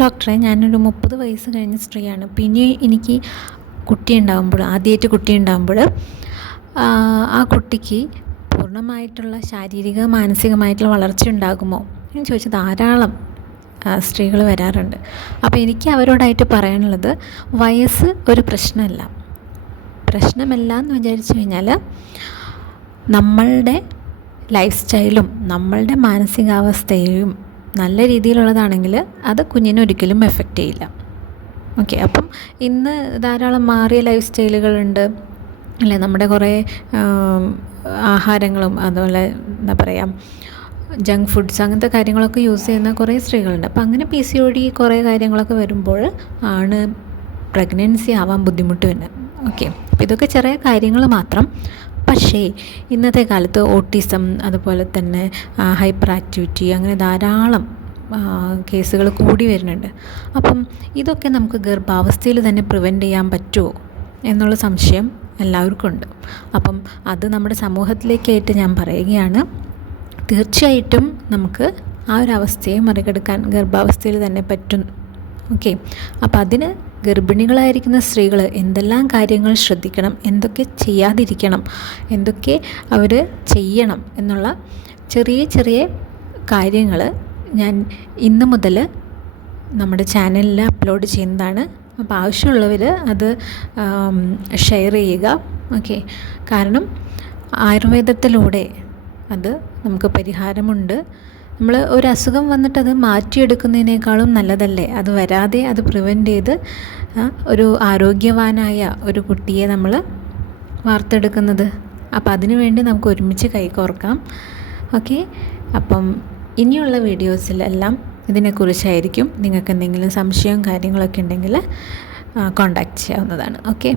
ഡോക്ടറെ ഞാനൊരു മുപ്പത് വയസ്സ് കഴിഞ്ഞ സ്ത്രീയാണ്. പിന്നെ എനിക്ക് കുട്ടി ഉണ്ടാകുമ്പോൾ ആദ്യമായിട്ട് കുട്ടി ഉണ്ടാകുമ്പോൾ ആ കുട്ടിക്ക് പൂർണമായിട്ടുള്ള ശാരീരിക മാനസികമായിട്ടുള്ള വളർച്ച ഉണ്ടാകുമോ? എന്ന് ചോദിച്ചാൽ ധാരാളം സ്ത്രീകൾ വരാറുണ്ട്. അപ്പോൾ എനിക്ക് അവരോടായിട്ട് പറയാനുള്ളത് വയസ്സ് ഒരു പ്രശ്നമല്ല. പ്രശ്നമല്ല എന്ന് വിചാരിച്ചു കഴിഞ്ഞാൽ നമ്മളുടെ ലൈഫ് സ്റ്റൈലും നമ്മളുടെ മാനസികാവസ്ഥയും നല്ല രീതിയിലുള്ളതാണെങ്കിൽ അത് കുഞ്ഞിനൊരിക്കലും എഫക്റ്റ് ചെയ്യില്ല. ഓക്കെ അപ്പം ഇന്ന് ധാരാളം മാറിയ ലൈഫ് സ്റ്റൈലുകളുണ്ട് അല്ലേ നമ്മുടെ കുറേ ആഹാരങ്ങളും അതുപോലെ എന്താ പറയുക ജങ്ക് ഫുഡ്സ് അങ്ങനത്തെ കാര്യങ്ങളൊക്കെ യൂസ് ചെയ്യുന്ന കുറേ സ്ത്രീകളുണ്ട്. അപ്പം അങ്ങനെ പി സി ഒ ഡി കുറേ കാര്യങ്ങളൊക്കെ വരുമ്പോൾ ആണ് പ്രഗ്നൻസി ആവാൻ ബുദ്ധിമുട്ട് തന്നെ ഓക്കെ അപ്പോൾ ഇതൊക്കെ ചെറിയ കാര്യങ്ങൾ മാത്രം. പക്ഷേ ഇന്നത്തെ കാലത്ത് ഓട്ടിസം അതുപോലെ തന്നെ ഹൈപ്പർ ആക്ടിവിറ്റി അങ്ങനെ ധാരാളം കേസുകൾ കൂടി വരുന്നുണ്ട്. അപ്പം ഇതൊക്കെ നമുക്ക് ഗർഭാവസ്ഥയിൽ തന്നെ പ്രിവെന്റ് ചെയ്യാൻ പറ്റുമോ എന്നുള്ള സംശയം എല്ലാവർക്കും ഉണ്ട്. അപ്പം അത് നമ്മുടെ സമൂഹത്തിലേക്കായിട്ട് ഞാൻ പറയുകയാണ്. തീർച്ചയായിട്ടും നമുക്ക് ആ ഒരു അവസ്ഥയെ മറികടക്കാൻ ഗർഭാവസ്ഥയിൽ തന്നെ പറ്റും. ഓക്കെ? അപ്പം അതിന് ഗർഭിണികളായിരിക്കുന്ന സ്ത്രീകൾ എന്തെല്ലാം കാര്യങ്ങൾ ശ്രദ്ധിക്കണം എന്തൊക്കെ ചെയ്യാതിരിക്കണം എന്തൊക്കെ അവർ ചെയ്യണം എന്നുള്ള ചെറിയ ചെറിയ കാര്യങ്ങൾ ഞാൻ ഇന്ന് മുതൽ നമ്മുടെ ചാനലിൽ അപ്ലോഡ് ചെയ്യുന്നതാണ്. അപ്പോൾ ആവശ്യമുള്ളവർ അത് ഷെയർ ചെയ്യുക. ഓക്കെ. കാരണം ആയുർവേദത്തിലൂടെ അത് നമുക്ക് പരിഹാരമുണ്ട്. നമ്മൾ ഒരു അസുഖം വന്നിട്ട് അത് മാറ്റിയെടുക്കുന്നതിനേക്കാളും നല്ലതല്ലേ? അത് വരാതെ അത് പ്രിവെന്റ് ചെയ്ത് ഒരു ആരോഗ്യവാനായ ഒരു കുട്ടിയെ നമ്മൾ വാർത്തെടുക്കുന്നത്. അപ്പോൾ അതിനു വേണ്ടി നമുക്ക് ഒരുമിച്ച് കൈകോർക്കാം. ഓക്കെ? അപ്പം ഇനിയുള്ള വീഡിയോസിലെല്ലാം ഇതിനെക്കുറിച്ചായിരിക്കും. നിങ്ങൾക്ക് എന്തെങ്കിലും സംശയവും കാര്യങ്ങളൊക്കെ ഉണ്ടെങ്കിൽ കോണ്ടാക്ട് ചെയ്യാവുന്നതാണ്. ഓക്കെ?